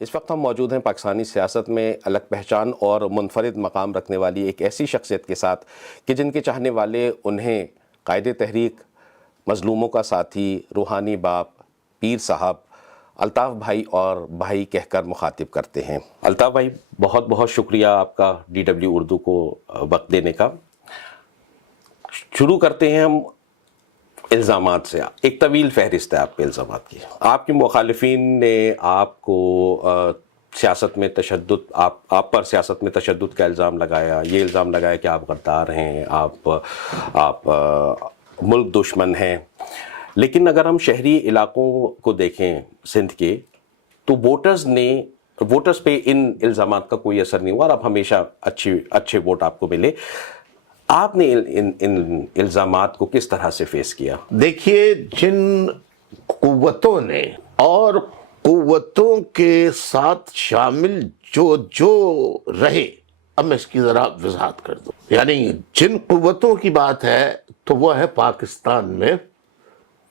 اس وقت ہم موجود ہیں پاکستانی سیاست میں الگ پہچان اور منفرد مقام رکھنے والی ایک ایسی شخصیت کے ساتھ کہ جن کے چاہنے والے انہیں قائد تحریک، مظلوموں کا ساتھی، روحانی باپ، پیر صاحب، الطاف بھائی اور بھائی کہہ کر مخاطب کرتے ہیں۔ الطاف بھائی، بہت بہت شکریہ آپ کا DW اردو کو وقت دینے کا۔ شروع کرتے ہیں ہم الزامات سے۔ ایک طویل فہرست ہے آپ کے الزامات کی۔ آپ کے مخالفین نے آپ کو سیاست میں تشدد، آپ پر سیاست میں تشدد کا الزام لگایا، یہ الزام لگایا کہ آپ غدار ہیں، آپ ملک دشمن ہیں۔ لیکن اگر ہم شہری علاقوں کو دیکھیں سندھ کے، تو ووٹرز پہ ان الزامات کا کوئی اثر نہیں ہوا اور اب ہمیشہ اچھے ووٹ آپ کو ملے۔ آپ نے ان الزامات کو کس طرح سے فیس کیا؟ دیکھیے، جن قوتوں نے اور قوتوں کے ساتھ شامل جو رہے، اب میں اس کی ذرا وضاحت کر دوں۔ یعنی جن قوتوں کی بات ہے تو وہ ہے پاکستان میں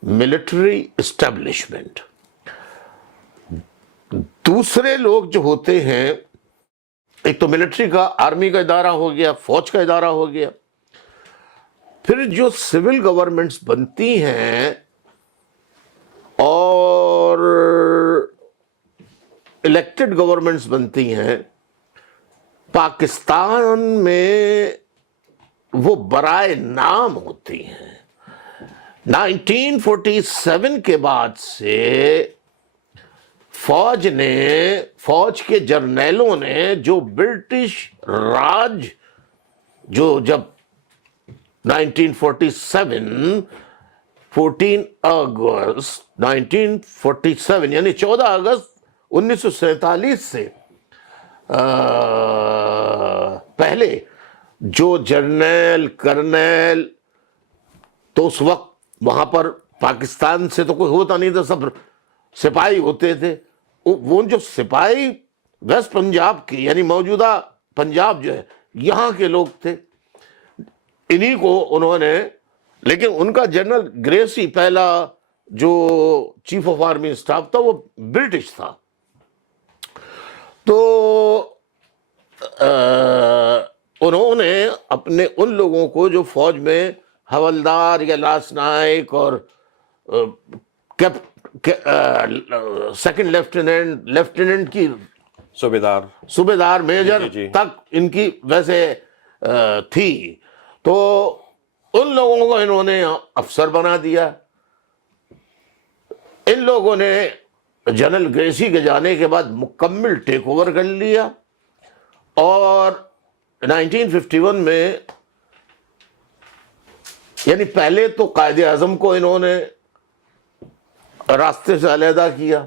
ملٹری اسٹیبلشمنٹ۔ دوسرے لوگ جو ہوتے ہیں، ایک تو ملٹری کا، آرمی کا ادارہ ہو گیا، فوج کا ادارہ ہو گیا، پھر جو سول گورنمنٹس بنتی ہیں اور الیکٹڈ گورنمنٹس بنتی ہیں پاکستان میں، وہ برائے نام ہوتی ہیں۔ 1947 کے بعد سے فوج کے جرنیلوں نے جو برٹش راج، جو جب 14 اگست 1947 یعنی 14 اگست 1947 سے پہلے جو جرنیل، کرنیل، تو اس وقت وہاں پر پاکستان سے تو کوئی ہوتا نہیں تھا، سب سپاہی ہوتے تھے۔ وہ جو سپاہی ویسٹ پنجاب کے، یعنی موجودہ پنجاب جو ہے، یہاں کے لوگ تھے، انہی کو انہوں نے، لیکن ان کا جنرل گریسی پہلا جو چیف آف آرمی اسٹاف تھا وہ برٹش تھا۔ تو انہوں نے اپنے ان لوگوں کو جو فوج میں حوالدار یا لاس نائک اور سیکنڈ لیفٹیننٹ کی، صوبیدار، میجر تک ان کی ویسے تھی، تو ان لوگوں کو انہوں نے افسر بنا دیا۔ ان لوگوں نے جنرل گریسی کے جانے کے بعد مکمل ٹیک اوور کر لیا، اور 1951 میں، یعنی پہلے تو قائد اعظم کو انہوں نے راستے سے علیحدہ کیا،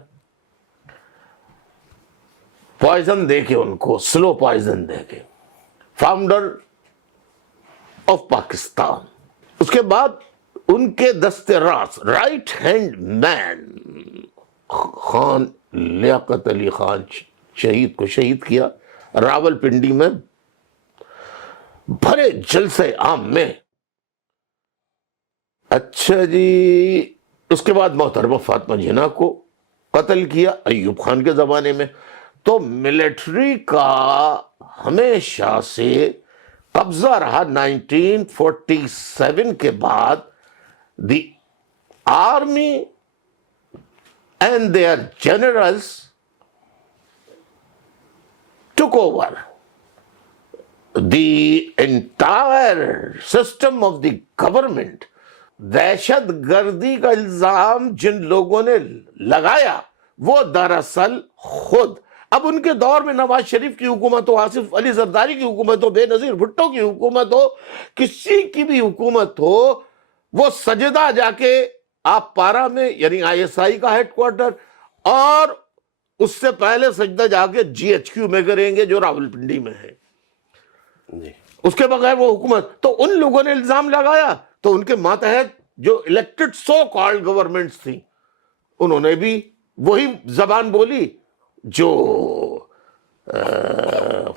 پوائزن دے کے، ان کو سلو پوائزن دے کے، فاؤنڈر آف پاکستان۔ اس کے بعد ان کے دست راست، رائٹ ہینڈ مین، خان لیاقت علی خان شہید کو شہید کیا راول پنڈی میں بھرے جلسے عام میں۔ اچھا جی، اس کے بعد محترمہ فاطمہ جناح کو قتل کیا ایوب خان کے زمانے میں۔ تو ملٹری کا ہمیشہ سے قبضہ رہا۔ 1947 کے بعد the army and their generals took over the entire system of the government۔ دہشت گردی کا الزام جن لوگوں نے لگایا، وہ دراصل خود، اب ان کے دور میں نواز شریف کی حکومت ہو، آصف علی زرداری کی حکومت ہو، بے نظیر بھٹو کی حکومت ہو، کسی کی بھی حکومت ہو، وہ سجدہ جا کے آپ پارا میں، یعنی ISI کا ہیڈ کوارٹر، اور اس سے پہلے سجدہ جا کے GHQ میں کریں گے جو راول پنڈی میں ہے۔ اس کے بغیر وہ حکومت، تو ان لوگوں نے الزام لگایا، تو ان کے ماتحت جو الیکٹڈ سو کالڈ گورنمنٹس تھیں، انہوں نے بھی وہی زبان بولی جو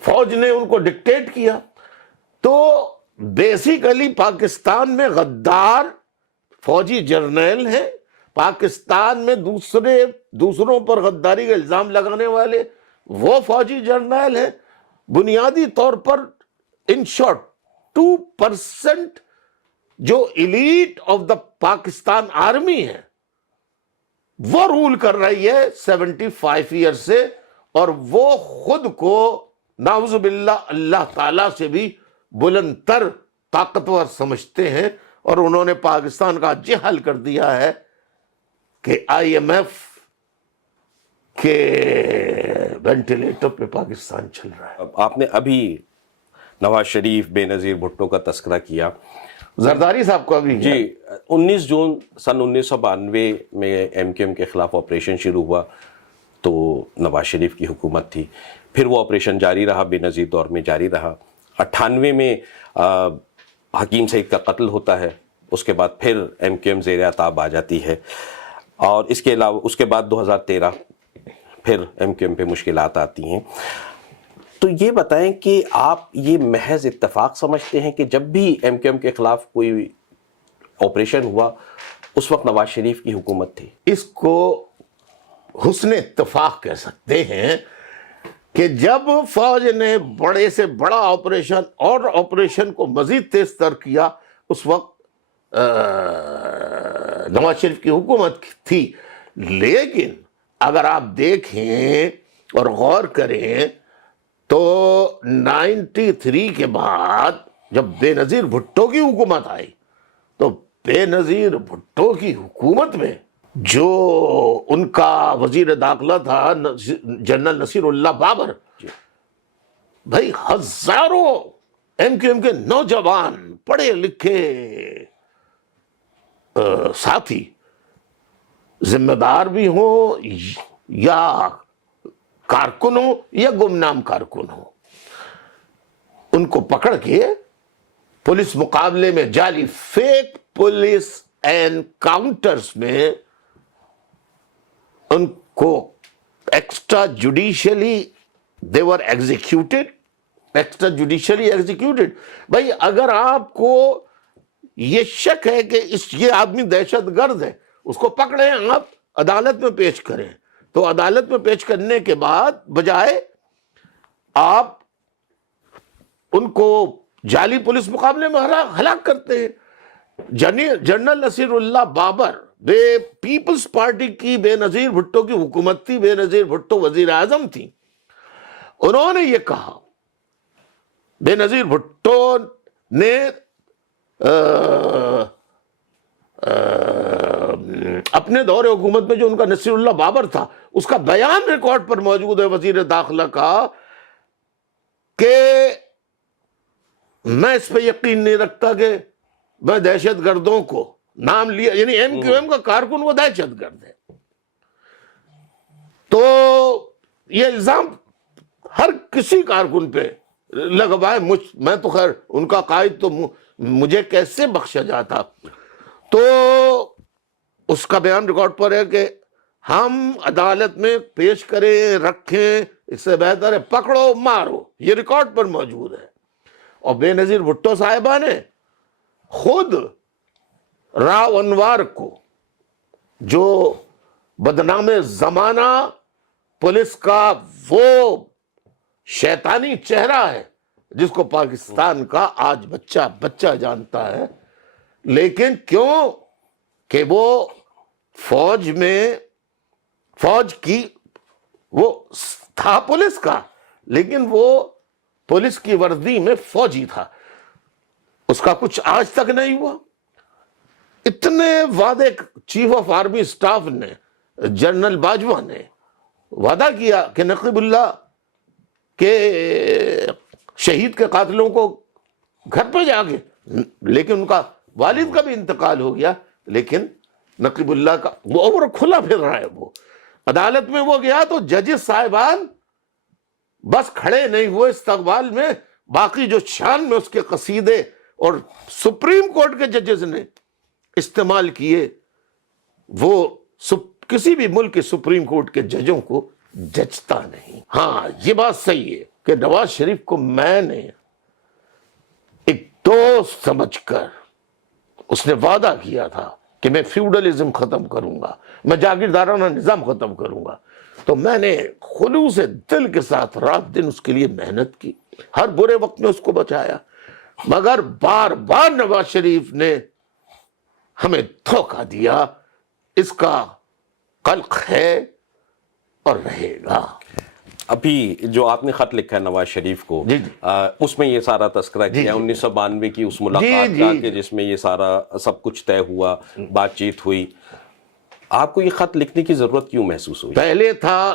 فوج نے ان کو ڈکٹیٹ کیا۔ تو بیسیکلی پاکستان میں غدار فوجی جرنیل ہیں، پاکستان میں دوسروں پر غداری کا الزام لگانے والے وہ فوجی جرنیل ہیں. بنیادی طور پر ان شارٹ 2% جو elite of the Pakistan army ہے وہ رول کر رہی ہے 75 ایئر سے, اور وہ خود کو نعوذ باللہ اللہ تعالی سے بھی بلند تر طاقتور سمجھتے ہیں, اور انہوں نے پاکستان کا یہ حل کر دیا ہے کہ IMF کے وینٹیلیٹر پہ پاکستان چل رہا ہے. آپ نے ابھی نواز شریف, بے نظیر بھٹو کا تذکرہ کیا. زرداری صاحب کو ابھی جی 19 جون سن 1992 میں MQM کے خلاف آپریشن شروع ہوا تو نواز شریف کی حکومت تھی. پھر وہ آپریشن جاری رہا, بے نظیر دور میں جاری رہا. 98 میں حکیم سعید کا قتل ہوتا ہے, اس کے بعد پھر MQM زیر عتاب آ جاتی ہے, اور اس کے علاوہ اس کے بعد 2013 پھر MQM پہ مشکلات آتی ہیں. تو یہ بتائیں کہ آپ یہ محض اتفاق سمجھتے ہیں کہ جب بھی MQM کے خلاف کوئی آپریشن ہوا اس وقت نواز شریف کی حکومت تھی؟ اس کو حسن اتفاق کہہ سکتے ہیں کہ جب فوج نے بڑے سے بڑا آپریشن اور آپریشن کو مزید تیز تر کیا اس وقت نواز شریف کی حکومت تھی. لیکن اگر آپ دیکھیں اور غور کریں تو 93 کے بعد جب بے نظیر بھٹو کی حکومت آئی تو بے نظیر بھٹو کی حکومت میں جو ان کا وزیر داخلہ تھا جنرل نصیر اللہ بابر, بھائی ہزاروں MQM کے نوجوان پڑھے لکھے ساتھی ذمہ دار بھی ہوں یا کارکن ہوں یا گمنام کارکن ہوں, ان کو پکڑ کے پولیس مقابلے میں جعلی فیک پولیس انکاؤنٹرز میں ان کو extra judicially they were executed, extra judicially executed. بھائی اگر آپ کو یہ شک ہے کہ یہ آدمی دہشت گرد ہے, اس کو پکڑیں, آپ عدالت میں پیش کریں, تو عدالت میں پیش کرنے کے بعد بجائے آپ ان کو جعلی پولیس مقابلے میں ہلاک کرتے ہیں. جنرل نصیر اللہ بابر پیپلز پارٹی کی بے نظیر بھٹو کی حکومت تھی, بے نظیر بھٹو وزیر اعظم تھی. انہوں نے یہ کہا, بے نظیر بھٹو نے اپنے دور حکومت میں جو ان کا نصیر اللہ بابر تھا اس کا بیان ریکارڈ پر موجود ہے وزیر داخلہ کا کہ میں اس پہ یقین نہیں رکھتا کہ میں دہشت گردوں کو نام لیا, یعنی MQM کا کارکن وہ دہشت گرد ہے. تو یہ الزام ہر کسی کارکن پہ لگوائے, میں تو خیر ان کا قائد تو مجھے کیسے بخشا جاتا. تو اس کا بیان ریکارڈ پر ہے کہ ہم عدالت میں پیش کریں, رکھیں, اس سے بہتر ہے پکڑو مارو, یہ ریکارڈ پر موجود ہے. اور بے نظیر بھٹو صاحبہ نے خود راو انوار کو, جو بدنام زمانہ پولیس کا وہ شیطانی چہرہ ہے جس کو پاکستان کا آج بچہ جانتا ہے, لیکن کیوں کہ وہ فوج کی وہ تھا پولیس کا, لیکن وہ پولیس کی وردی میں فوجی تھا, اس کا کچھ آج تک نہیں ہوا. اتنے وعدے چیف آف آرمی سٹاف نے, جنرل باجوہ نے وعدہ کیا کہ نقیب اللہ کے شہید کے قاتلوں کو گھر پہ جا کے, لیکن ان کا والد کا بھی انتقال ہو گیا, لیکن نقیب اللہ کا وہ عمر کھلا پھر رہا ہے. وہ عدالت میں وہ گیا تو ججز صاحبان بس کھڑے نہیں ہوئے استقبال میں, باقی جو شان میں اس کے قصیدے اور سپریم کورٹ کے ججز نے استعمال کیے وہ کسی بھی ملک کے سپریم کورٹ کے ججوں کو جچتا نہیں. ہاں یہ بات صحیح ہے کہ نواز شریف کو میں نے ایک دوست سمجھ کر, اس نے وعدہ کیا تھا کہ میں فیوڈلزم ختم کروں گا، میں جاگیردارانہ نظام ختم کروں گا، تو میں نے خلوص دل کے ساتھ رات دن اس کے لیے محنت کی، ہر برے وقت میں اس کو بچایا، مگر بار بار نواز شریف نے ہمیں دھوکہ دیا۔ اس کا قلق ہے اور رہے گا۔ ابھی جو آپ نے خط لکھا ہے نواز شریف کو، جی اس میں یہ سارا تذکرہ کیا 1992 کی اس ملاقات کا کہ جس میں یہ سارا سب کچھ طے ہوا، بات چیت ہوئی، آپ کو یہ خط لکھنے کی ضرورت کیوں محسوس ہوئی؟ پہلے تھا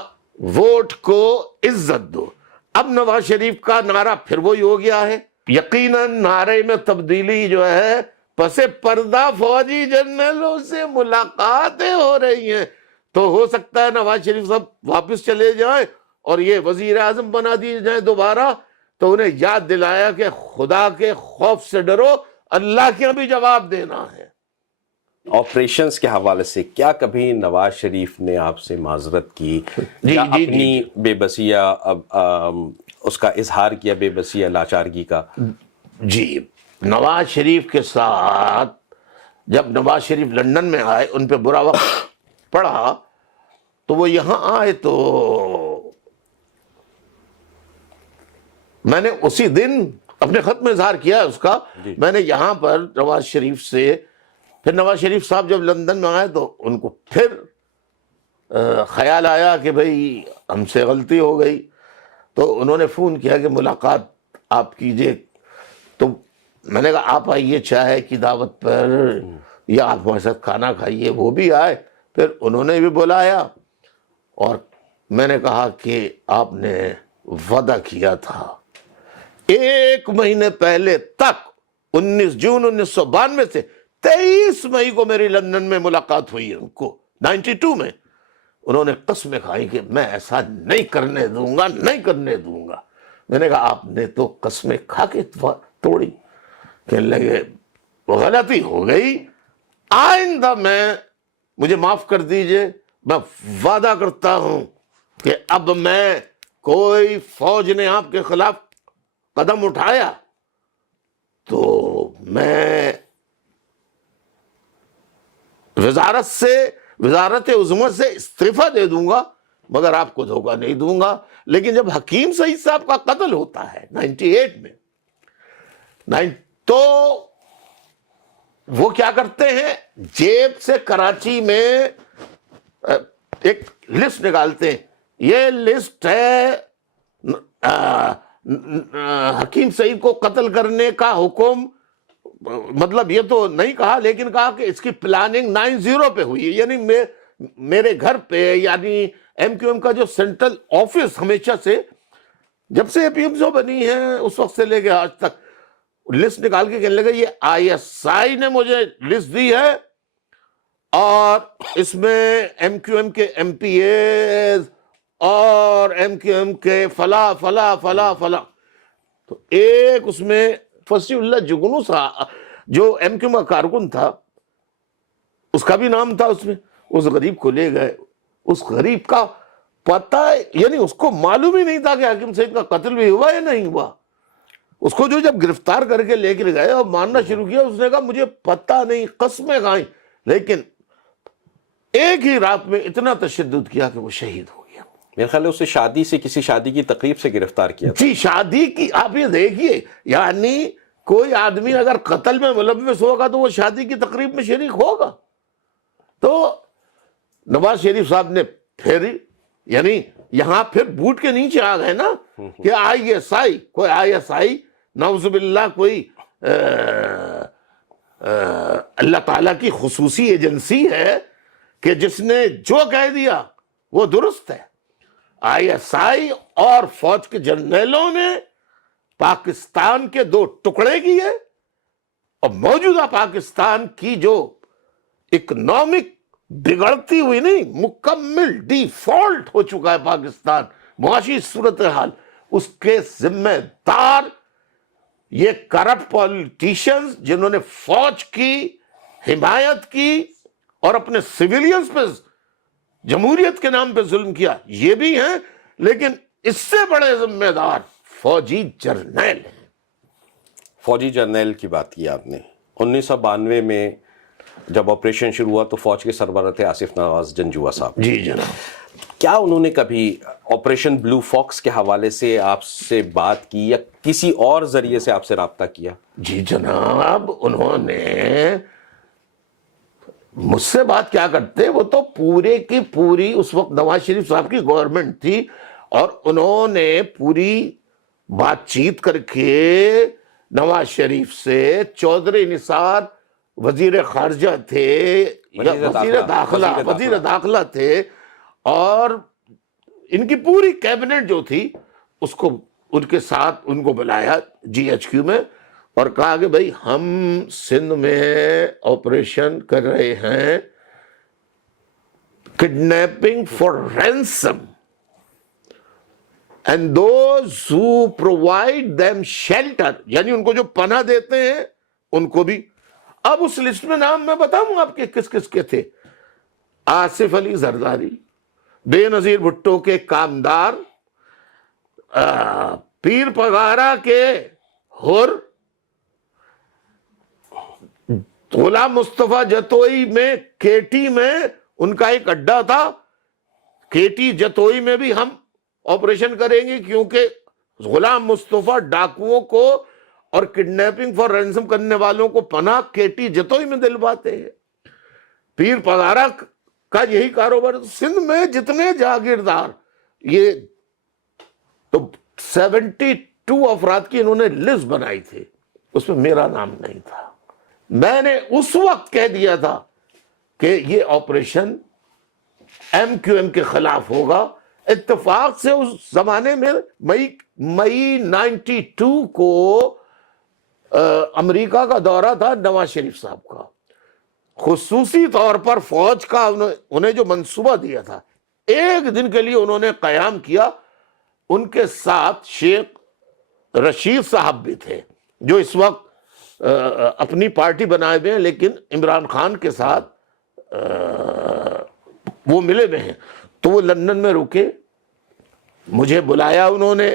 ووٹ کو عزت دو، اب نواز شریف کا نعرہ پھر وہی ہو گیا ہے۔ یقیناً نعرے میں تبدیلی جو ہے، پس پردہ فوجی جنرلوں سے ملاقاتیں ہو رہی ہیں، تو ہو سکتا ہے نواز شریف صاحب واپس چلے جائیں اور یہ وزیر اعظم بنا دیے جائیں دوبارہ، تو انہیں یاد دلایا کہ خدا کے خوف سے ڈرو، اللہ کے بھی جواب دینا ہے۔ آپریشنز کے حوالے سے کیا کبھی نواز شریف نے آپ سے معذرت کی یا اپنی بے بسی یا اس کا اظہار کیا، بے بسی یا لاچارگی کا؟ جی، نواز شریف کے ساتھ جب نواز شریف لندن میں آئے، ان پہ برا وقت پڑا، تو وہ یہاں آئے تو میں نے اسی دن اپنے خط میں اظہار کیا اس کا، میں نے یہاں پر نواز شریف سے، پھر نواز شریف صاحب جب لندن میں آئے تو ان کو پھر خیال آیا کہ بھئی ہم سے غلطی ہو گئی، تو انہوں نے فون کیا کہ ملاقات آپ کیجئے، تو میں نے کہا آپ آئیے چائے کی دعوت پر یا آپ ہمارے ساتھ کھانا کھائیے، وہ بھی آئے، پھر انہوں نے بھی بلایا، اور میں نے کہا کہ آپ نے وعدہ کیا تھا 1 مہینے پہلے تک، 19 جون 1992 سے 23 مئی کو میری لندن میں ملاقات ہوئی ہے ان کو 92 میں، انہوں نے قسمیں کھائی کہ میں ایسا نہیں کرنے دوں گا، نہیں کرنے دوں گا۔ میں نے کہا آپ نے تو قسمیں کھا کے توڑی، کہنے لگے غلطی ہو گئی، آئندہ مجھے معاف کر دیجئے، میں وعدہ کرتا ہوں کہ اب میں، کوئی فوج نے آپ کے خلاف قدم اٹھایا تو میں وزارت عظمیٰ سے استعفیٰ دے دوں گا، مگر آپ کو دھوکہ نہیں دوں گا۔ لیکن جب حکیم سعید صاحب کا قتل ہوتا ہے 98 میں، تو وہ کیا کرتے ہیں، جیب سے کراچی میں ایک لسٹ نکالتے ہیں، یہ لسٹ ہے حکیم سعید کو قتل کرنے کا حکم، مطلب یہ تو نہیں کہا، لیکن کہا کہ اس کی پلاننگ 90 پہ ہوئی ہے، یعنی میرے گھر پہ، یعنی ایم کیو ایم کا جو سینٹرل آفس ہمیشہ سے، جب سے پی ایم او بنی ہے اس وقت سے لے کے آج تک، لسٹ نکال کے کہنے لگا یہ آئی ایس آئی نے مجھے لسٹ دی ہے، اور اس میں ایم کیو ایم کے ایم پی ایز اور ایم کیو ایم کے فلاں فلاں فلاں فلاں، تو ایک اس میں فصیح اللہ جگنو سا جو ایم کیو ایم کا کارکن تھا، اس کا بھی نام تھا اس میں، اس غریب کو لے گئے، اس غریب کا پتہ، یعنی اس کو معلوم ہی نہیں تھا کہ حکیم سعید کا قتل بھی ہوا یا نہیں ہوا، اس کو جو جب گرفتار کر کے لے کے گئے اور ماننا شروع کیا، اس نے کہا مجھے پتہ نہیں، قسمیں کھائیں، لیکن ایک ہی رات میں اتنا تشدد کیا کہ وہ شہید ہو گیا۔ میرے خیال ہے اسے کسی شادی کی تقریب سے گرفتار کیا تھا۔ جی، شادی کی، آپ یہ دیکھیے، یعنی کوئی آدمی اگر قتل میں ملوث ہوگا تو وہ شادی کی تقریب میں شریک ہوگا۔ تو نواز شریف صاحب نے پھر، یعنی یہاں پھر بوٹ کے نیچے آ گئے نا کہ آئی ایس آئی، کوئی آئی ایس آئی نعوذ باللہ کوئی اللہ تعالیٰ کی خصوصی ایجنسی ہے کہ جس نے جو کہہ دیا وہ درست ہے۔ آئی ایس آئی اور فوج کے جرنیلوں نے پاکستان کے 2 ٹکڑے کیے، اور موجودہ پاکستان کی جو اکنامک بگڑتی ہوئی نہیں، مکمل ڈیفالٹ ہو چکا ہے پاکستان، معاشی صورتحال، اس کے ذمہ دار یہ کرپٹ پولیٹیشنز جنہوں نے فوج کی حمایت کی اور اپنے سویلینز پہ جمہوریت کے نام پہ ظلم کیا، یہ بھی ہیں، لیکن اس سے بڑے ذمہ دار فوجی جرنیل ہیں۔ فوجی جرنیل کی بات کی آپ نے، 1992 میں جب آپریشن شروع ہوا تو فوج کے سربراہ تھے آصف نواز جنجوعہ صاحب. جی جناب. کیا انہوں نے کبھی آپریشن بلو فاکس کے حوالے سے آپ سے بات کی یا کسی اور ذریعے سے آپ سے رابطہ کیا؟ جی جناب, انہوں نے مجھ سے بات کیا کرتے, وہ تو پورے کی پوری اس وقت نواز شریف صاحب کی گورنمنٹ تھی, اور انہوں نے پوری بات چیت کر کے نواز شریف سے, چودھری نثار وزیر خارجہ تھے یا وزیر داخلہ تھے, اور ان کی پوری کیبنٹ جو تھی اس کو ان کے ساتھ ان کو بلایا جی ایچ کیو میں, اور کہا کہ بھائی ہم سندھ میں آپریشن کر رہے ہیں kidnapping for ransom, and those who provide them shelter, یعنی ان کو جو پناہ دیتے ہیں ان کو بھی. اب اس لسٹ میں نام میں بتاؤں آپ کے کس کس کے تھے. آصف علی زرداری, بے نظیر بھٹو کے کامدار, پیر پگارا کے حر, غلام مصطفیٰ جتوئی میں کیٹی میں ان کا ایک اڈا تھا, کیٹی جتوئی میں بھی ہم آپریشن کریں گے, کیونکہ غلام مصطفیٰ ڈاکوؤں کو اور کڈنیپنگ فار رینسم کرنے والوں کو پناہ کیٹی جتوئی میں دلواتے ہیں. پیر پگارا کا یہی کاروبار. سندھ میں جتنے جاگیردار, یہ تو 72 افراد کی انہوں نے لسٹ بنائی تھی, اس میں میرا نام نہیں تھا. میں نے اس وقت کہہ دیا تھا کہ یہ آپریشن ایم کیو ایم کے خلاف ہوگا. اتفاق سے اس زمانے میں مئی 92 کو امریکہ کا دورہ تھا نواز شریف صاحب کا. خصوصی طور پر فوج کا انہیں جو منصوبہ دیا تھا, ایک دن کے لیے انہوں نے قیام کیا. ان کے ساتھ شیخ رشید صاحب بھی تھے, جو اس وقت اپنی پارٹی بنائے ہوئے ہیں, لیکن عمران خان کے ساتھ وہ ملے ہوئے ہیں. تو وہ لندن میں رکے, مجھے بلایا انہوں نے.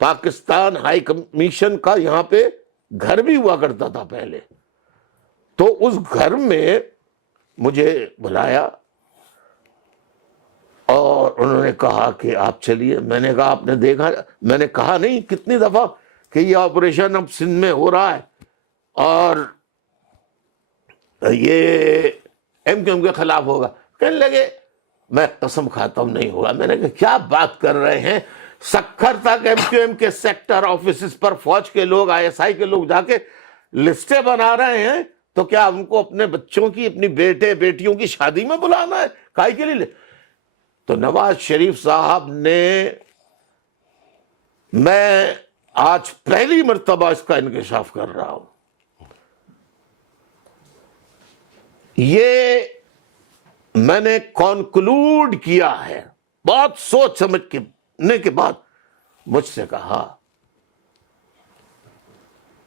پاکستان ہائی کمیشن کا یہاں پہ گھر بھی ہوا کرتا تھا پہلے, تو اس گھر میں مجھے بلایا اور انہوں نے کہا کہ آپ چلیے. میں نے کہا آپ نے دیکھا, میں نے کہا نہیں کتنی دفعہ کہ یہ آپریشن اب سندھ میں ہو رہا ہے اور یہ ایم کیو ایم کے خلاف ہوگا. کہنے لگے میں قسم کھاتا ہوں نہیں ہوگا. میں نے کہا کیا بات کر رہے ہیں, سکھر تک ایم کیو ایم کے سیکٹر آفیسز پر فوج کے لوگ, آئی ایس آئی کے لوگ جا کے لسٹیں بنا رہے ہیں, تو کیا ہم کو اپنے بچوں کی, اپنی بیٹے بیٹیوں کی شادی میں بلانا ہے, کائی کے لیے؟ تو نواز شریف صاحب نے, میں آج پہلی مرتبہ اس کا انکشاف کر رہا ہوں, یہ میں نے کنکلوڈ کیا ہے بہت سوچ سمجھنے کے بعد. مجھ سے کہا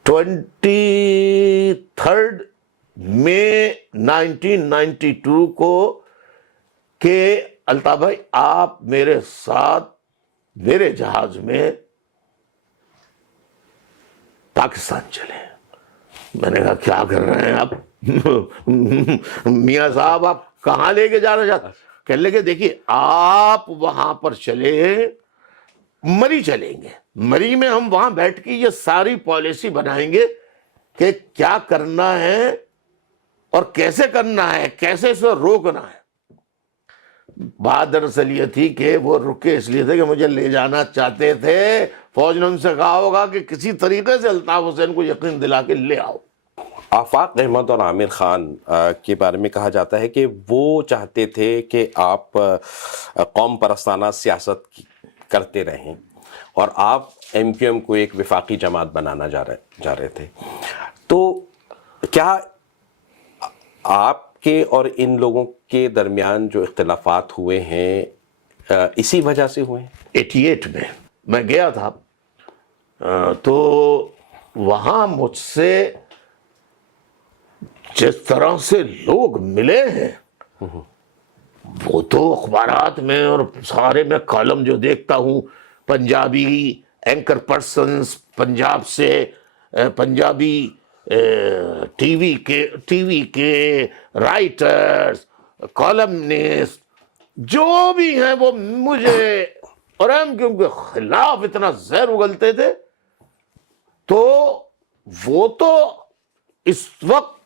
23 مئی 1992 کو کہ الطاف بھائی آپ میرے ساتھ میرے جہاز میں پاکستان چلے. میں نے کہا کیا کر رہے ہیں آپ میاں صاحب, آپ کہاں لے کے جانا چاہتے؟ کہنے لگے دیکھیے آپ وہاں پر چلے, مری چلیں گے, مری میں ہم وہاں بیٹھ کے یہ ساری پالیسی بنائیں گے کہ کیا کرنا ہے اور کیسے کرنا ہے, کیسے اسے روکنا ہے. بات دراصل یہ تھی کہ وہ رکے اس لیے تھے کہ مجھے لے جانا چاہتے تھے. فوج نے ان سے کہا ہوگا کہ کسی طریقے سے الطاف حسین کو یقین دلا کے لے آؤ. آفاق احمد اور عامر خان کے بارے میں کہا جاتا ہے کہ وہ چاہتے تھے کہ آپ قوم پرستانہ سیاست کرتے رہیں اور آپ ایم کیو ایم کو ایک وفاقی جماعت بنانا جا رہے تھے. تو کیا آپ کے اور ان لوگوں کے درمیان جو اختلافات ہوئے ہیں اسی وجہ سے ہوئے ہیں؟ 88 میں گیا تھا, تو وہاں مجھ سے جس طرح سے لوگ ملے ہیں وہ تو اخبارات میں اور سارے میں کالم جو دیکھتا ہوں, پنجابی اینکر پرسنز, پنجاب سے پنجابی ٹی وی کے رائٹرز، کالمنسٹ جو بھی ہیں وہ مجھے اور ایم کیو کے خلاف اتنا زہر اگلتے تھے. تو وہ تو اس وقت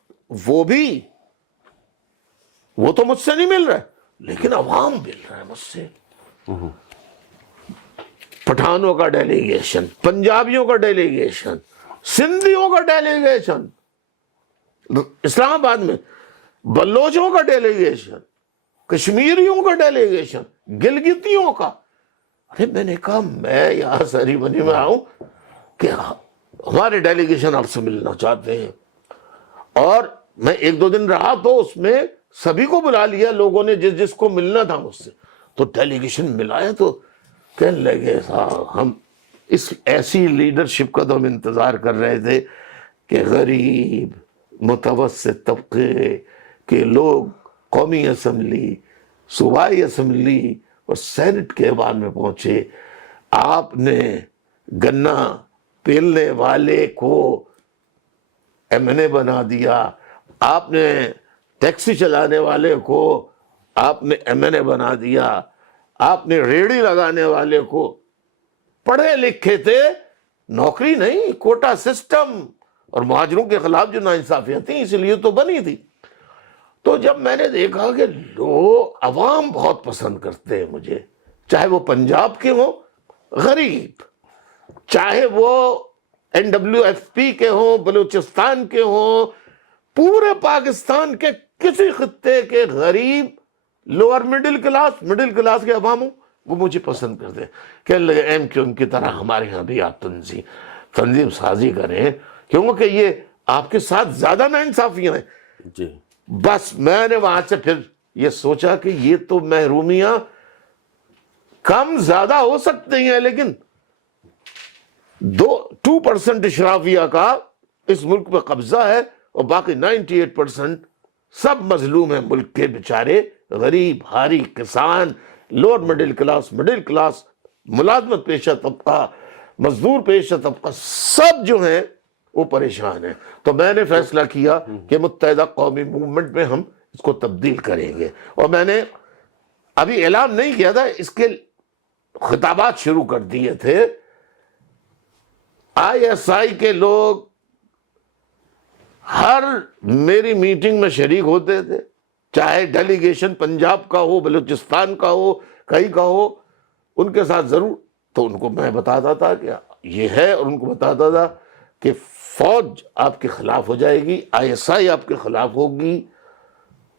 وہ تو مجھ سے نہیں مل رہا ہے، لیکن عوام مل رہا ہے مجھ سے. پٹھانوں کا ڈیلیگیشن، پنجابیوں کا ڈیلیگیشن، سندھیوں کا ڈیلیگیشن اسلام آباد میں، بلوچوں کا ڈیلیگیشن، کشمیریوں کا ڈیلیگیشن، گلگتیوں کا. ارے میں نے کہا میں یہاں سیریمنی میں آؤں کہ ہمارے ڈیلیگیشن آپ سے ملنا چاہتے ہیں. اور میں 1-2 دن رہا تو اس میں سبھی کو بلا لیا لوگوں نے جس جس کو ملنا تھا مجھ سے. تو ڈیلیگیشن ملایا تو کہنے لگے صاحب ہم اس ایسی لیڈرشپ کا تو ہم انتظار کر رہے تھے کہ غریب متوسط طبقے کے لوگ قومی اسمبلی، صوبائی اسمبلی اور سینٹ کے ایوان میں پہنچے. آپ نے گنا پیلنے والے کو ایم این اے بنا دیا، آپ نے ٹیکسی چلانے والے کو آپ نے ایم این اے بنا دیا، آپ نے ریڑھی لگانے والے کو، پڑھے لکھے تھے، نوکری نہیں، کوٹا سسٹم اور مہاجروں کے خلاف جو ناانصافیاں تھیں اس لیے تو بنی تھی. تو جب میں نے دیکھا کہ عوام بہت پسند کرتے ہیں مجھے، چاہے وہ پنجاب کے ہوں غریب، چاہے وہ NWFP کے ہوں، بلوچستان کے ہوں، پورے پاکستان کے کسی خطے کے غریب، لوور مڈل کلاس کے عوام ہوں، وہ مجھے پسند کرتے ہیں. کہنے لگے ایم کیو ایم کی طرح ہمارے ہاں بھی آپ تنظیم سازی کریں کیونکہ یہ آپ کے ساتھ زیادہ ناانصافیاں ہیں. جی بس میں نے وہاں سے پھر یہ سوچا کہ یہ تو محرومیاں کم زیادہ ہو سکتی ہیں، لیکن 2% اشرافیہ کا اس ملک پہ قبضہ ہے اور باقی 98% سب مظلوم ہیں ملک کے بیچارے، غریب، ہاری، کسان، لوور مڈل کلاس، ملازمت پیشہ طبقہ، مزدور پیشہ طبقہ، سب جو ہیں وہ پریشان ہیں. تو میں نے فیصلہ کیا کہ متحدہ قومی موومنٹ میں ہم اس کو تبدیل کریں گے. اور میں نے ابھی اعلان نہیں کیا تھا، اس کے خطابات شروع کر دیے تھے. ISI کے لوگ ہر میری میٹنگ میں شریک ہوتے تھے، چاہے ڈیلیگیشن پنجاب کا ہو، بلوچستان کا ہو، کہیں کا ہو، ان کے ساتھ ضرور. تو ان کو میں بتاتا تھا کہ یہ ہے، اور ان کو بتاتا تھا کہ فوج آپ کے خلاف ہو جائے گی، ISI آپ کے خلاف ہوگی.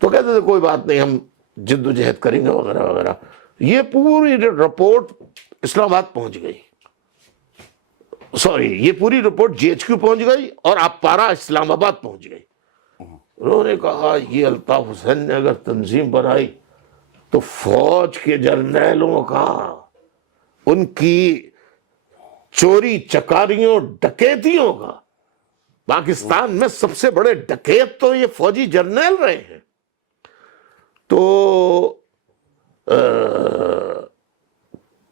تو کہتے تھے کوئی بات نہیں، ہم جد و جہد کریں گے وغیرہ وغیرہ. یہ پوری رپورٹ اسلام آباد پہنچ گئی، یہ پوری رپورٹ GHQ پہنچ گئی اور آپ پارا اسلام آباد پہنچ گئی. انہوں نے کہا یہ الطاف حسین نے اگر تنظیم بنائی تو فوج کے جرنیلوں کا، ان کی چوری چکاریوں ڈکیتیوں کا، پاکستان میں سب سے بڑے ڈکیت تو یہ فوجی جرنیل رہے ہیں. تو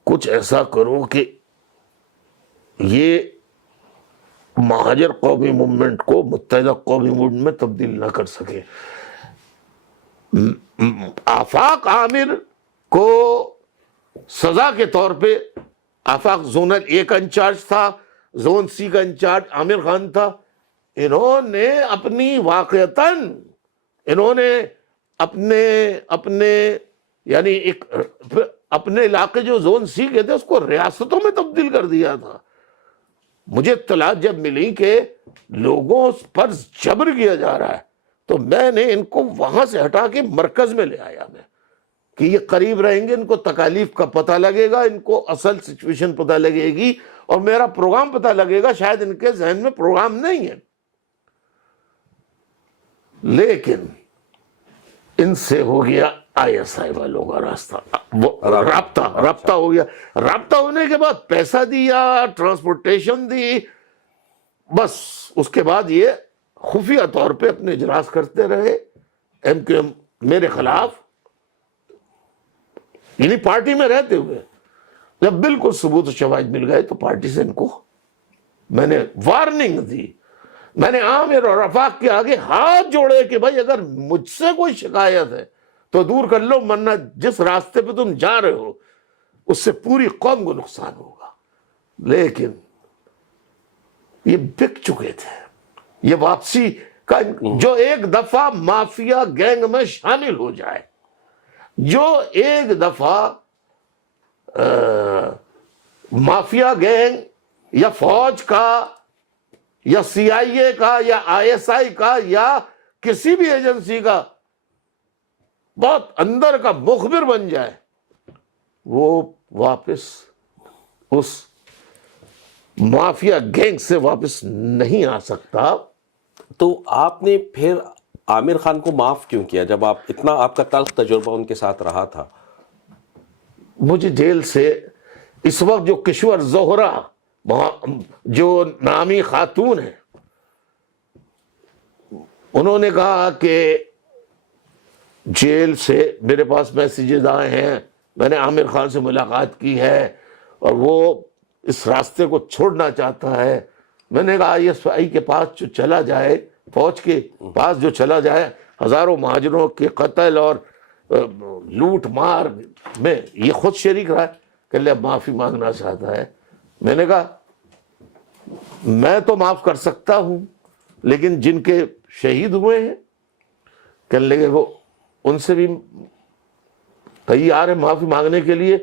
کچھ ایسا کرو کہ یہ مہاجر قومی موومنٹ کو متحدہ قومی موومنٹ میں تبدیل نہ کر سکے. آفاق عامر کو سزا کے طور پہ، آفاق زونل 1 کا انچارج تھا، زون C کا انچارج عامر خان تھا. انہوں نے اپنی واقعتاً انہوں نے اپنے یعنی ایک اپنے علاقے جو زون C کے تھے اس کو ریاستوں میں تبدیل کر دیا تھا. مجھے اطلاع جب ملی کہ لوگوں پر جبر کیا جا رہا ہے تو میں نے ان کو وہاں سے ہٹا کے مرکز میں لے آیا میں کہ یہ قریب رہیں گے، ان کو تکالیف کا پتہ لگے گا، ان کو اصل سچویشن پتہ لگے گی اور میرا پروگرام پتہ لگے گا. شاید ان کے ذہن میں پروگرام نہیں ہے، لیکن ان سے ہو گیا ISI والوں کا رابطہ ہو گیا. رابطہ ہونے کے بعد پیسہ دیا، ٹرانسپورٹیشن دی، بس اس کے بعد یہ خفیہ طور پہ اپنے اجلاس کرتے رہے. MQM میرے خلاف، یعنی پارٹی میں رہتے ہوئے جب بالکل ثبوت و شواہد مل گئے تو پارٹی سے ان کو میں نے وارننگ دی میں نے عامر اور رفاق کے آگے ہاتھ جوڑے کہ بھائی اگر مجھ سے کوئی شکایت ہے تو دور کر لو، ورنہ جس راستے پہ تم جا رہے ہو اس سے پوری قوم کو نقصان ہوگا. لیکن یہ بک چکے تھے. یہ واپسی کا جو ایک دفعہ مافیا گینگ میں شامل ہو جائے، جو ایک دفعہ مافیا گینگ یا فوج کا یا سی آئی اے کا یا آئی ایس آئی کا یا کسی بھی ایجنسی کا بہت اندر کا مخبر بن جائے، وہ واپس اس مافیا گینگ سے واپس نہیں آ سکتا. تو آپ نے پھر عامر خان کو معاف کیوں کیا جب آپ اتنا آپ کا تلخ تجربہ ان کے ساتھ رہا تھا؟ مجھے جیل سے اس وقت جو کشور زہرا جو نامی خاتون ہے، انہوں نے کہا کہ جیل سے میرے پاس میسیجز آئے ہیں، میں نے عامر خان سے ملاقات کی ہے اور وہ اس راستے کو چھوڑنا چاہتا ہے. میں نے کہا ISI کے پاس جو چلا جائے، فوج کے پاس جو چلا جائے، ہزاروں مہاجروں کے قتل اور لوٹ مار میں یہ خود شریک رہا ہے، کہ اللہ معافی مانگنا چاہتا ہے. میں نے کہا میں تو معاف کر سکتا ہوں، لیکن جن کے شہید ہوئے ہیں کہنے لگے وہ ان سے بھی تیار ہے معافی مانگنے کے لیے،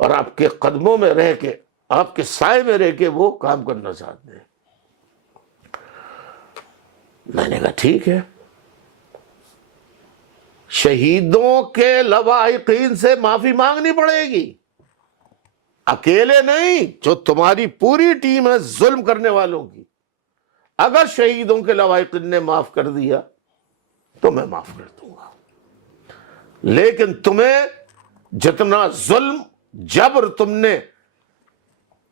اور آپ کے قدموں میں رہ کے، آپ کے سائے میں رہ کے وہ کام کرنا چاہتے ہیں. میں نے کہا ٹھیک ہے، شہیدوں کے لواحقین سے معافی مانگنی پڑے گی، اکیلے نہیں، جو تمہاری پوری ٹیم ہے ظلم کرنے والوں کی. اگر شہیدوں کے لواحقین نے معاف کر دیا تو میں معاف کر دوں گا، لیکن تمہیں جتنا ظلم جبر تم نے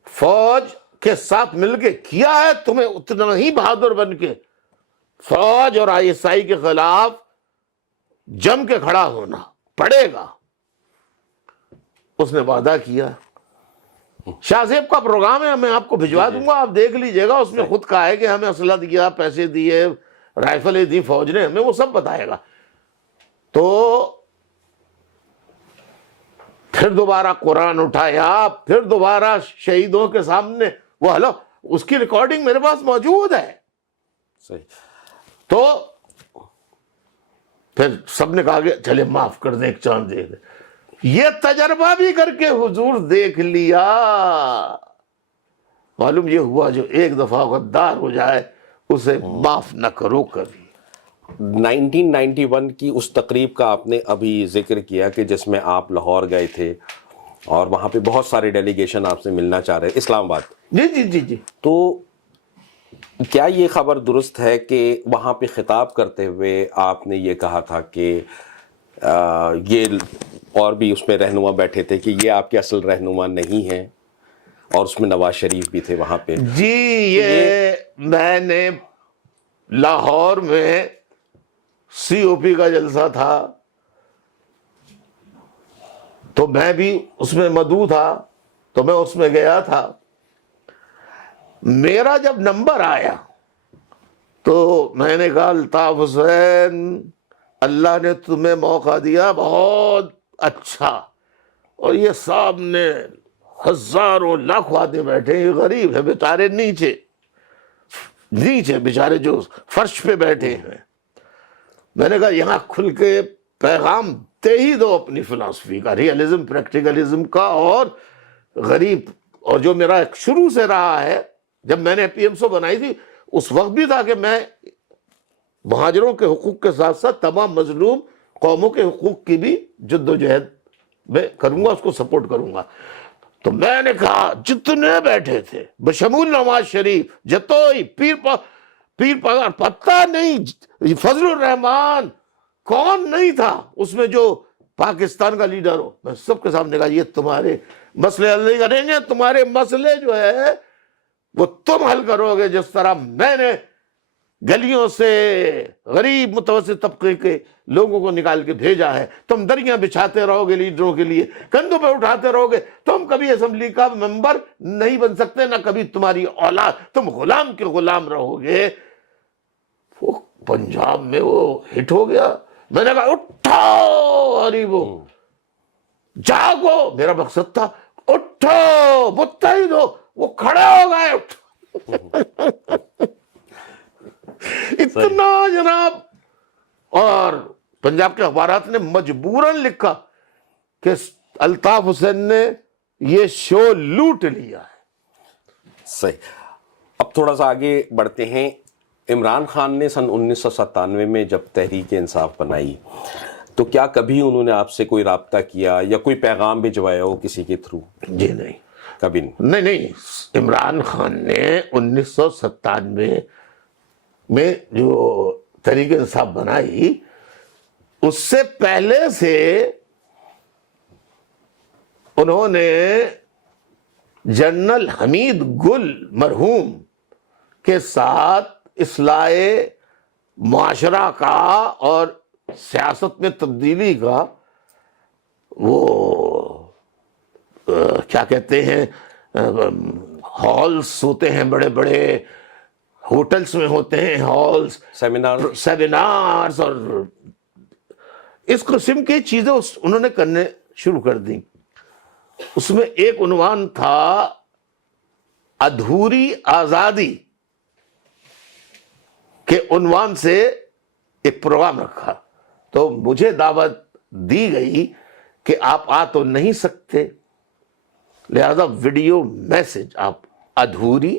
فوج کے ساتھ مل کے کیا ہے، تمہیں اتنا ہی بہادر بن کے فوج اور ISI کے خلاف جم کے کھڑا ہونا پڑے گا. اس نے وعدہ کیا. شاہ زیب کا پروگرام ہے، میں آپ کو بھجوا دوں گا، آپ دیکھ لیجئے گا. اس میں خود کہا ہے کہ ہمیں اسلحہ دیا، پیسے دیے، رائفلیں دی فوج نے ہمیں، وہ سب بتائے گا. تو پھر دوبارہ قرآن اٹھایا، پھر دوبارہ شہیدوں کے سامنے وہ ہلو، اس کی ریکارڈنگ میرے پاس موجود ہے. صحیح. تو پھر سب نے کہا کہ چلے معاف کر دیں، ایک چانس دے دیں. یہ تجربہ بھی کر کے حضور دیکھ لیا. معلوم یہ ہوا جو ایک دفعہ غدار ہو جائے اسے معاف نہ کرو کبھی. 1991 کی اس تقریب کا آپ نے ابھی ذکر کیا کہ جس میں آپ لاہور گئے تھے اور وہاں پہ بہت سارے ڈیلیگیشن آپ سے ملنا چاہ رہے اسلام آباد. جی جی جی جی. تو کیا یہ خبر درست ہے کہ وہاں پہ خطاب کرتے ہوئے آپ نے یہ کہا تھا کہ یہ اور بھی اس میں رہنما بیٹھے تھے کہ یہ آپ کے اصل رہنما نہیں ہیں، اور اس میں نواز شریف بھی تھے وہاں پہ؟ جی، یہ میں نے لاہور میں COP کا جلسہ تھا تو میں بھی اس میں مدعو تھا، تو میں اس میں گیا تھا. میرا جب نمبر آیا تو میں نے کہا الطاف حسین، اللہ نے تمہیں موقع دیا بہت اچھا، اور یہ سامنے ہزاروں لاکھ آدمی بیٹھے، یہ غریب ہے بیچارے، نیچے بیچارے جو فرش پہ بیٹھے ہیں. میں نے کہا یہاں کھل کے پیغام دے ہی دو اپنی فلسفی کا، ریئلزم، پریکٹیکلزم کا، اور غریب. اور جو میرا ایک شروع سے رہا ہے، جب میں نے PMSO بنائی تھی اس وقت بھی تھا کہ میں مہاجروں کے حقوق کے ساتھ ساتھ تمام مظلوم قوموں کے حقوق کی بھی جد و جہد میں کروں گا، اس کو سپورٹ کروں گا. تو میں نے کہا جتنے بیٹھے تھے بشمول نواز شریف، جتوئی، پیر پگار، پتہ نہیں فضل الرحمان کون نہیں تھا اس میں جو پاکستان کا لیڈر ہو، میں سب کے سامنے کہا یہ تمہارے مسئلے حل نہیں کریں گے، تمہارے مسئلے جو ہے وہ تم حل کرو گے جس طرح میں نے گلیوں سے غریب متوسط طبقے کے لوگوں کو نکال کے بھیجا ہے. تم دریاں بچھاتے رہو گے لیڈروں کے لیے، کندھوں پہ اٹھاتے رہو گے، تم کبھی اسمبلی کا ممبر نہیں بن سکتے، نہ کبھی تمہاری اولاد، تم غلام کے غلام رہو گے. وہ پنجاب میں وہ ہٹ ہو گیا. میں نے کہا اٹھو اری وہ جاگو, میرا مقصد تھا اٹھو متحد ہو. وہ کھڑے ہو گئے اتنا جناب. اور پنجاب کے اخبارات نے مجبوراً لکھا کہ الطاف حسین نے یہ شو لوٹ لیا ہے. صحیح. اب تھوڑا سا آگے بڑھتے ہیں. عمران خان نے سن 1997 میں جب تحریک انصاف بنائی تو کیا کبھی انہوں نے آپ سے کوئی رابطہ کیا یا کوئی پیغام بھجوایا ہو کسی کے تھرو؟ جی نہیں, کبھی نہیں. نہیں. عمران خان نے 1997 میں جو تحریک انصاف بنائی اس سے پہلے سے انہوں نے جنرل حمید گل مرحوم کے ساتھ اصلاح معاشرہ کا اور سیاست میں تبدیلی کا وہ کیا کہتے ہیں ہالز ہوتے ہیں, بڑے بڑے ہوٹلز میں ہوتے ہیں ہالز, سیمینارز اور اس قسم کی چیزیں انہوں نے کرنے شروع کر دی. اس میں ایک عنوان تھا ادھوری آزادی کے عنوان سے ایک پروگرام رکھا. تو مجھے دعوت دی گئی کہ آپ آ تو نہیں سکتے, لہذا ویڈیو میسج آپ ادھوری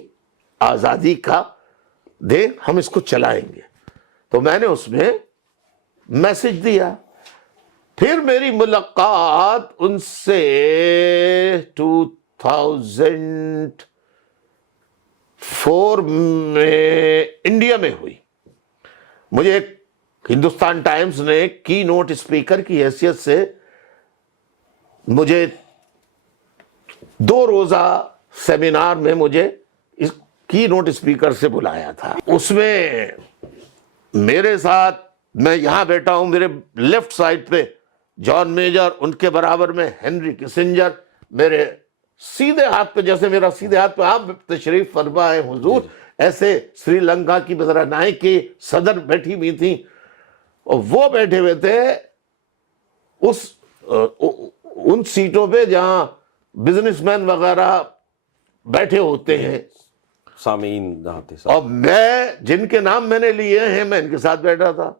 آزادی کا دے, ہم اس کو چلائیں گے. تو میں نے اس میں میسج دیا. پھر میری ملاقات ان سے 2004 میں انڈیا میں ہوئی. مجھے ایک ہندوستان ٹائمز نے کی نوٹ اسپیکر کی حیثیت سے مجھے 2 روزہ سیمینار میں مجھے اس کی نوٹ اسپیکر سے بلایا تھا. اس میں میرے ساتھ, میں یہاں بیٹھا ہوں, میرے لیفٹ سائڈ پہ جان میجر, ان کے برابر میں ہنری کسنجر, میرے سیدھے ہاتھ پہ, جیسے میرا سیدھے ہاتھ پہ آپ تشریف فرما ہے حضور, ایسے سری لنکا کی بزرا نائک کی صدر بیٹھی ہوئی تھی, اور وہ بیٹھے ہوئے تھے ان سیٹوں پہ جہاں بزنس مین وغیرہ بیٹھے ہوتے ہیں, سامعین جہاں تھے. اور میں جن کے نام میں نے لیے ہیں میں ان کے ساتھ بیٹھا تھا,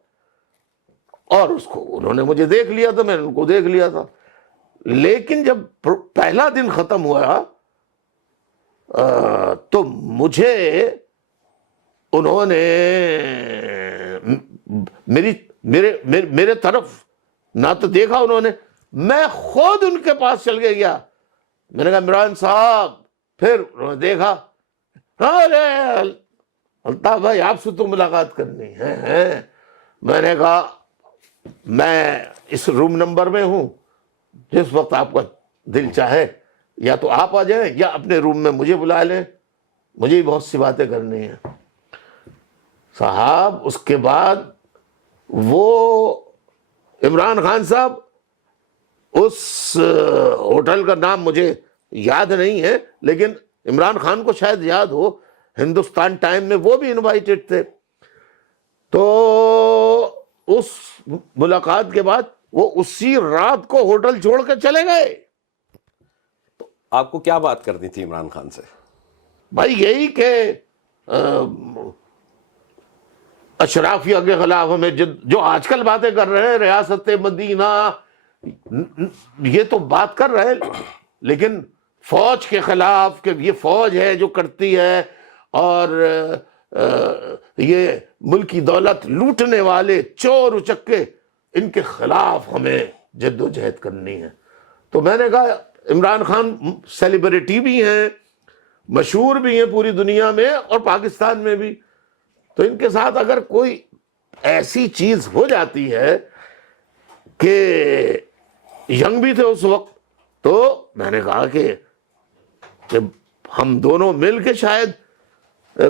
اور اس کو انہوں نے مجھے دیکھ لیا تھا, میں نے ان کو دیکھ لیا تھا. لیکن جب پہلا دن ختم ہوا تو مجھے انہوں نے میرے طرف نہ تو دیکھا انہوں نے, میں خود ان کے پاس چل کے گیا. میں نے کہا عمران صاحب, پھر انہوں نے دیکھا, ارے الطاف بھائی آپ سے تو ملاقات کرنی ہے. میں نے کہا میں اس روم نمبر میں ہوں, جس وقت آپ کا دل چاہے یا تو آپ آ جائیں یا اپنے روم میں مجھے بلا لیں, مجھے بھی بہت سی باتیں کرنی ہیں. صاحب اس کے بعد وہ عمران خان صاحب, اس ہوٹل کا نام مجھے یاد نہیں ہے لیکن عمران خان کو شاید یاد ہو, ہندوستان ٹائم میں وہ بھی انوائٹڈ تھے. تو اس ملاقات کے بعد وہ اسی رات کو ہوٹل چھوڑ کے چلے گئے. آپ کو کیا بات کرنی تھی عمران خان سے؟ بھائی یہی کہ اشرافیہ کے خلاف ہمیں جو آج کل باتیں کر رہے ہیں, ریاست مدینہ, یہ تو بات کر رہے ہیں, لیکن فوج کے خلاف کہ یہ فوج ہے جو کرتی ہے, اور یہ ملکی دولت لوٹنے والے چور اچکے, ان کے خلاف ہمیں جد و جہد کرنی ہے. تو میں نے کہا عمران خان سیلیبریٹی بھی ہیں, مشہور بھی ہیں پوری دنیا میں اور پاکستان میں بھی, تو ان کے ساتھ اگر کوئی ایسی چیز ہو جاتی ہے کہ ینگ بھی تھے اس وقت, تو میں نے کہا کہ ہم دونوں مل کے شاید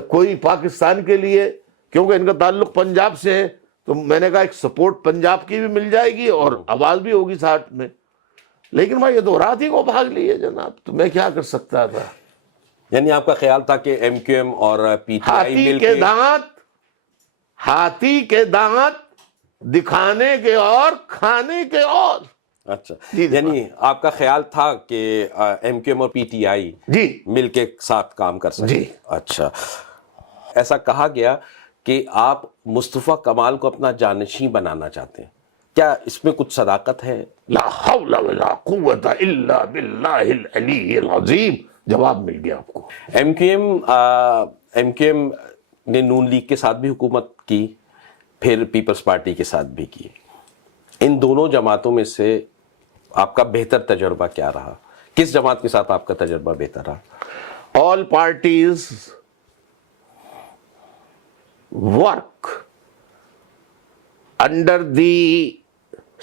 کوئی پاکستان کے لیے, کیونکہ ان کا تعلق پنجاب سے ہے, تو میں نے کہا ایک سپورٹ پنجاب کی بھی مل جائے گی اور آواز بھی ہوگی ساتھ میں. لیکن بھائی یہ تو رات ہی کو بھاگ لیے جناب, تو میں کیا کر سکتا تھا. یعنی آپ کا خیال تھا کہ ایم کیو ایم اور پی ٹی آئی ہاتھی مل کے دانت ہاتھی کے دانت دکھانے کے اور کھانے کے اور. اچھا یعنی آپ کا خیال تھا کہ ایم کیو ایم اور پی ٹی آئی جی مل کے ساتھ کام کر سکتے. جی. اچھا ایسا کہا گیا کہ آپ مصطفیٰ کمال کو اپنا جانشین بنانا چاہتے ہیں, کیا اس میں کچھ صداقت ہے؟ لا حول ولا قوت الا باللہ العلی العظیم. جواب مل گیا آپ کو. ایم کیو ایم نے نون لیگ کے ساتھ بھی حکومت کی, پھر پیپلز پارٹی کے ساتھ بھی کی. ان دونوں جماعتوں میں سے آپ کا بہتر تجربہ کیا رہا؟ کس جماعت کے ساتھ آپ کا تجربہ بہتر رہا؟ All parties work under the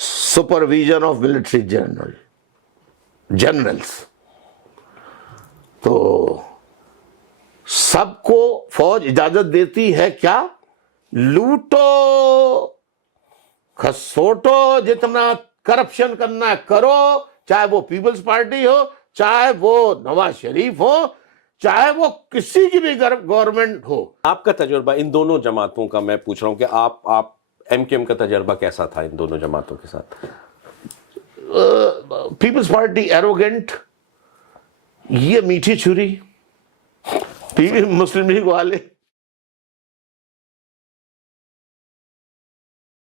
supervision of military generals. تو سب کو فوج اجازت دیتی ہے کیا؟ لوٹو کھسوٹو, جتنا کرپشن کرنا ہے کرو, چاہے وہ پیپلز پارٹی ہو, چاہے وہ نواز شریف ہو, چاہے وہ کسی کی بھی گورنمنٹ ہو. آپ کا تجربہ ان دونوں جماعتوں کا میں پوچھ رہا ہوں کہ آپ ایم کیو ایم کا تجربہ کیسا تھا ان دونوں جماعتوں کے ساتھ؟ پیپلز پارٹی ایروگنٹ, یہ میٹھی چھری. مسلم لیگ والے